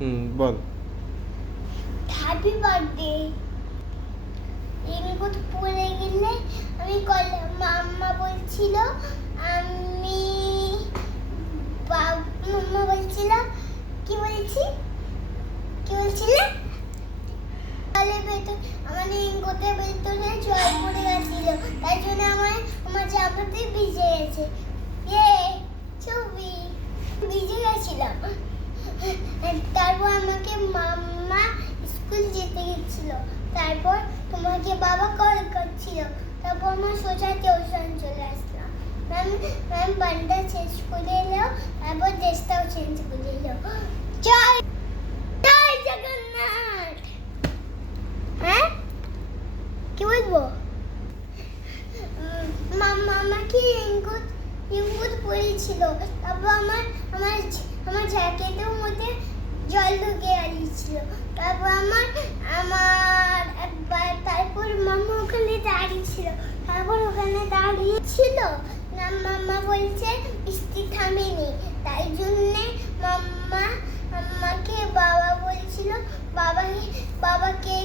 বল। Happy birthday. Raincoat পরে গেলে আমি মাম্মা বলছিল, আমি মাম্মা বলছিল, কি বলছিলে? জলের ভেতর আমার রেনকোটের ভেতরে জল পড়ে গেছিল, তাই জন্য আমার জামাতে ভিজে গেছে। ছবি ভিজে গেছিলাম। তারপর আমাকে মাম্মা স্কুল যেতে গেছিল, তারপর তোমাকে বাবা কল করছিল, তারপর আমার সোজা টিউশন চলে আসলাম। ম্যাম বান্ডা চেঞ্জ করে এলো, তারপর ড্রেসটাও চেঞ্জ করে এলো। জয় জয় জগন্নাথ। হ্যাঁ, কি বলবো? মাম্মা আমাকে রেনকোট পরেছিল, তারপর আমার জ্যাকেটের মধ্যে জল ঢুকে গেছিল। তারপর তারপর মাম্মা ওখানে দাঁড়িয়েছিল, না মাম্মা বলছে বৃষ্টি থামেনি, তাই জন্যে মাম্মা আমাকে বাবা বলছিল, বাবাকে